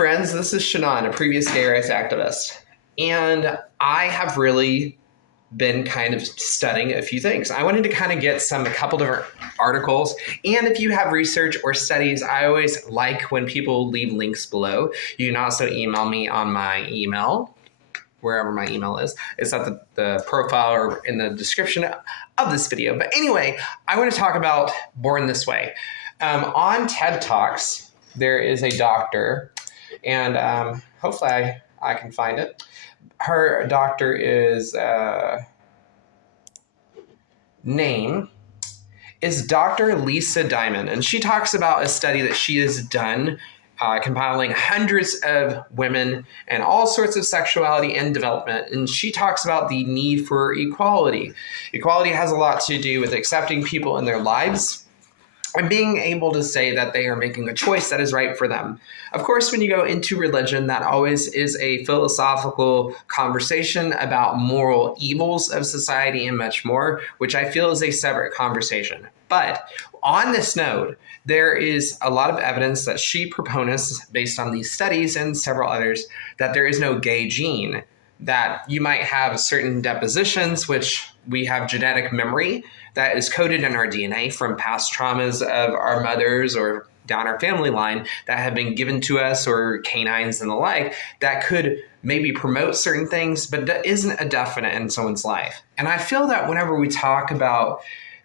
friends, this is Shnon, a previous gay rights activist, and I have really been kind of studying a few things. I wanted to kind of get a couple different articles, and if you have research or studies, I always like when people leave links below. You can also email me on my email, wherever my email is. It's at the profile or in the description of this video. But anyway, I want to talk about Born This Way. On TED Talks, there is a doctor, and hopefully I can find it. Her doctor is name is Dr. Lisa Diamond, and she talks about a study that she has done compiling hundreds of women and all sorts of sexuality and development. And she talks about the need for equality. Equality has a lot to do with accepting people in their lives and being able to say that they are making a choice that is right for them. Of course, when you go into religion, that always is a philosophical conversation about moral evils of society and much more, which I feel is a separate conversation. But on this note, there is a lot of evidence that she proponents, based on these studies and several others, that there is no gay gene, that you might have certain depositions, which we have genetic memory that is coded in our DNA from past traumas of our mothers or down our family line that have been given to us, or canines and the like, that could maybe promote certain things, but that isn't a definite in someone's life. And I feel that whenever we talk about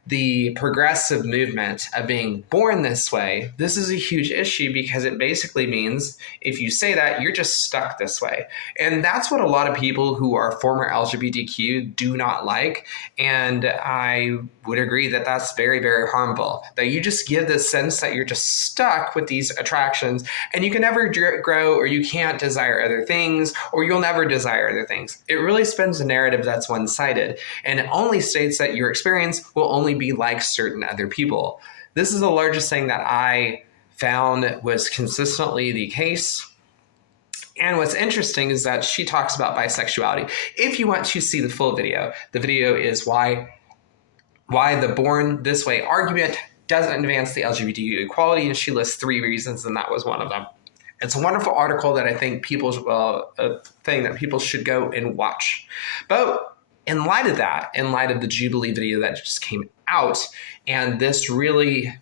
the progressive movement of being born this way, this is a huge issue, because it basically means if you say that, you're just stuck this way. And that's what a lot of people who are former LGBTQ do not like. And I would agree that that's very, very harmful, that you just give this sense that you're just stuck with these attractions and you can never grow, or you can't desire other things, or you'll never desire other things. It really spins a narrative that's one-sided, and it only states that your experience will only be like certain other people. This is the largest thing that I found was consistently the case. And what's interesting is that she talks about bisexuality. If you want to see the full video, the video is why the Born This Way argument doesn't advance the LGBTQ equality, and she lists 3 reasons, and that was one of them. It's a wonderful article that I think a thing that people should go and watch. But in light of that, in light of the Jubilee video that just came out, and this really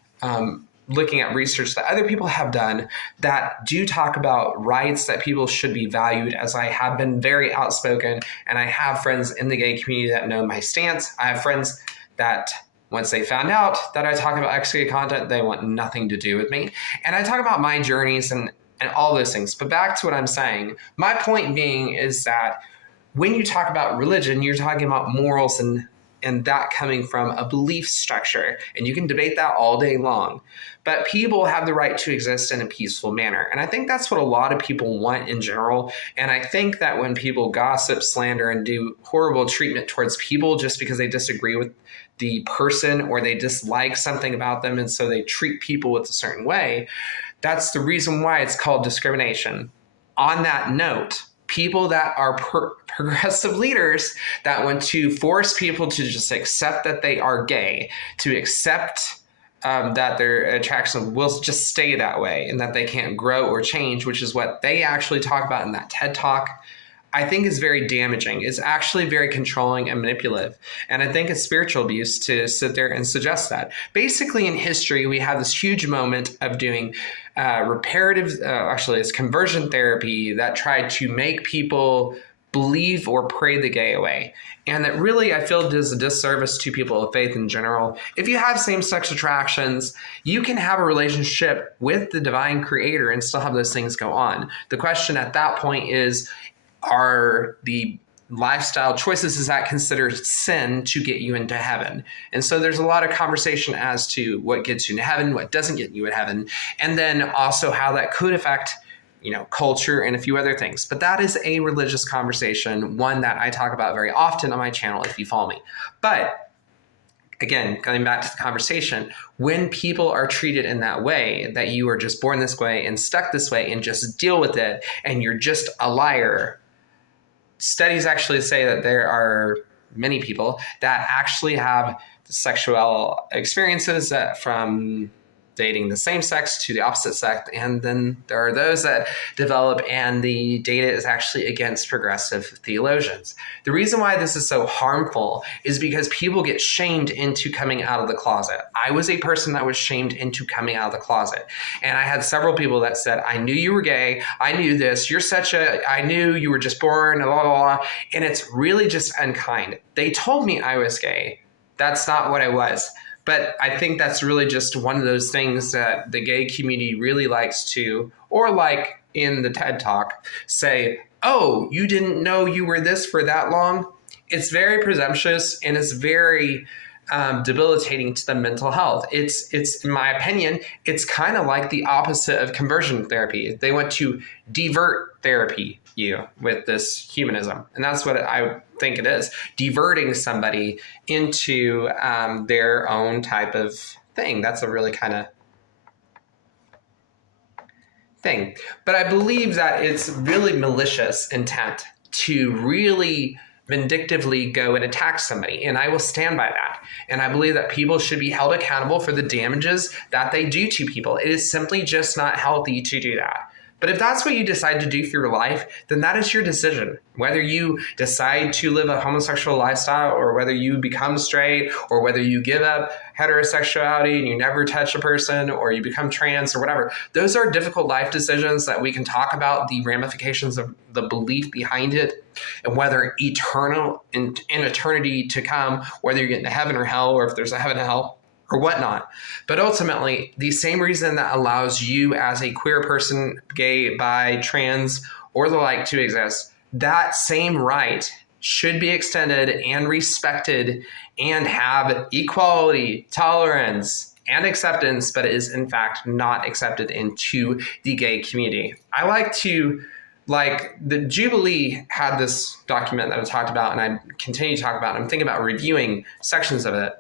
looking at research that other people have done that do talk about rights that people should be valued, as I have been very outspoken, and I have friends in the gay community that know my stance. I have friends that once they found out that I talk about Exgay content, they want nothing to do with me. And I talk about my journeys and all those things. But back to what I'm saying, my point being is that when you talk about religion, you're talking about morals and that coming from a belief structure. And you can debate that all day long. But people have the right to exist in a peaceful manner. And I think that's what a lot of people want in general. And I think that when people gossip, slander, and do horrible treatment towards people just because they disagree with the person or they dislike something about them, and so they treat people with a certain way, that's the reason why it's called discrimination. On that note, people that are progressive leaders that want to force people to just accept that they are gay, to accept that their attraction will just stay that way and that they can't grow or change, which is what they actually talk about in that TED Talk, I think is very damaging. It's actually very controlling and manipulative. And I think it's spiritual abuse to sit there and suggest that. Basically, in history, we have this huge moment of doing it's conversion therapy that tried to make people believe or pray the gay away. And that really, I feel, does a disservice to people of faith in general. If you have same-sex attractions, you can have a relationship with the divine creator and still have those things go on. The question at that point is, are the lifestyle choices, is that considered sin to get you into heaven? And so there's a lot of conversation as to what gets you into heaven, what doesn't get you in heaven, and then also how that could affect, culture and a few other things. But that is a religious conversation, one that I talk about very often on my channel if you follow me. But again, going back to the conversation, when people are treated in that way, that you are just born this way and stuck this way and just deal with it and you're just a liar, studies actually say that there are many people that actually have sexual experiences from dating the same sex to the opposite sex. And then there are those that develop, and the data is actually against progressive theologians. The reason why this is so harmful is because people get shamed into coming out of the closet. I was a person that was shamed into coming out of the closet. And I had several people that said, I knew you were gay. I knew this. I knew you were just born, blah, blah, blah. And it's really just unkind. They told me I was gay. That's not what I was. But I think that's really just one of those things that the gay community really likes to, or like in the TED Talk, say, oh, you didn't know you were this for that long? It's very presumptuous, and it's very debilitating to the mental health. It's in my opinion, it's kind of like the opposite of conversion therapy. They want to divert therapy you with this humanism. And that's what I think it is, diverting somebody into their own type of thing. That's a really kind of thing. But I believe that it's really malicious intent to really vindictively go and attack somebody. And I will stand by that. And I believe that people should be held accountable for the damages that they do to people. It is simply just not healthy to do that. But if that's what you decide to do for your life, then that is your decision. Whether you decide to live a homosexual lifestyle, or whether you become straight, or whether you give up heterosexuality and you never touch a person, or you become trans or whatever, those are difficult life decisions that we can talk about the ramifications of the belief behind it, and whether eternal in eternity to come, whether you're getting to heaven or hell, or if there's a heaven and hell, or whatnot. But ultimately, the same reason that allows you as a queer person, gay, bi, trans, or the like to exist, that same right should be extended and respected and have equality, tolerance, and acceptance, but is in fact not accepted into the gay community. I like the Jubilee had this document that I talked about, and I continue to talk about, and I'm thinking about reviewing sections of it,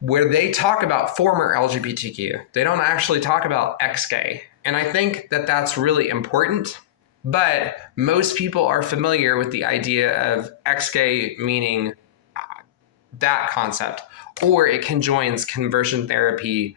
where they talk about former LGBTQ. They don't actually talk about Exgay. And I think that that's really important, but most people are familiar with the idea of Exgay meaning that concept, or it conjoins conversion therapy,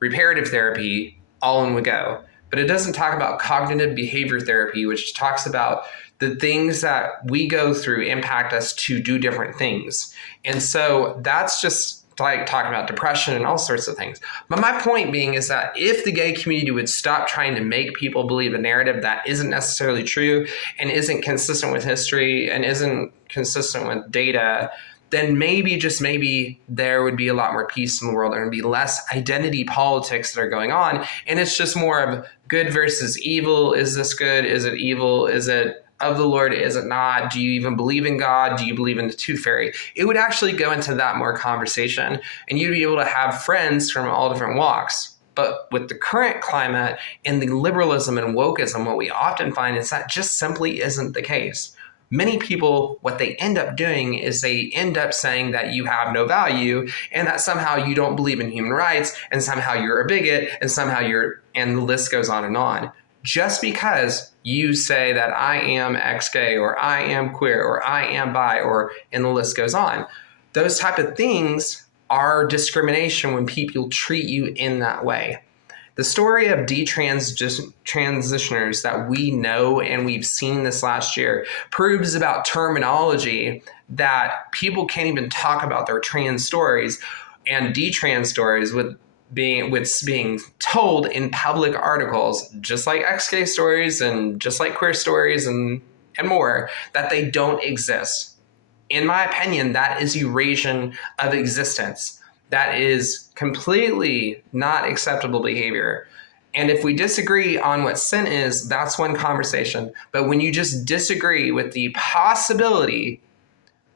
reparative therapy, all in one go. But it doesn't talk about cognitive behavior therapy, which talks about the things that we go through impact us to do different things. And so that's just like talking about depression and all sorts of things. But my point being is that if the gay community would stop trying to make people believe a narrative that isn't necessarily true and isn't consistent with history and isn't consistent with data, then maybe, just maybe, there would be a lot more peace in the world. There would be less identity politics that are going on. And it's just more of good versus evil. Is this good? Is it evil? Is it of the Lord? Is it not? Do you even believe in God? Do you believe in the tooth fairy? It would actually go into that more conversation, and you'd be able to have friends from all different walks. But with the current climate and the liberalism and wokeism, what we often find is that just simply isn't the case. Many people, what they end up doing is they end up saying that you have no value, and that somehow you don't believe in human rights, and somehow you're a bigot, and somehow and the list goes on and on. Just because you say that I am ex-gay, or I am queer, or I am bi, and the list goes on. Those type of things are discrimination when people treat you in that way. The story of detransitioners that we know and we've seen this last year proves about terminology that people can't even talk about their trans stories and detrans stories with being told in public articles, just like ex-gay stories and just like queer stories and more, that they don't exist. In my opinion, that is erasure of existence. That is completely not acceptable behavior. And if we disagree on what sin is, that's one conversation. But when you just disagree with the possibility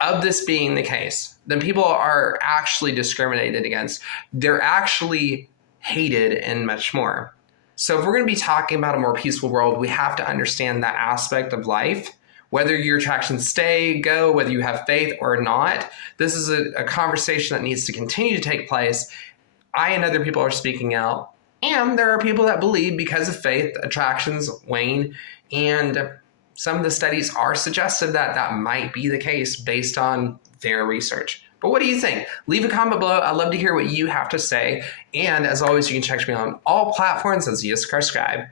of this being the case, then people are actually discriminated against. They're actually hated and much more. So if we're going to be talking about a more peaceful world, we have to understand that aspect of life. Whether your attractions stay, go, whether you have faith or not, this is a conversation that needs to continue to take place. I and other people are speaking out. And there are people that believe because of faith, attractions wane. And some of the studies are suggestive that that might be the case based on their research. But what do you think? Leave a comment below. I'd love to hear what you have to say. And as always, you can check me on all platforms as YissakarScribe.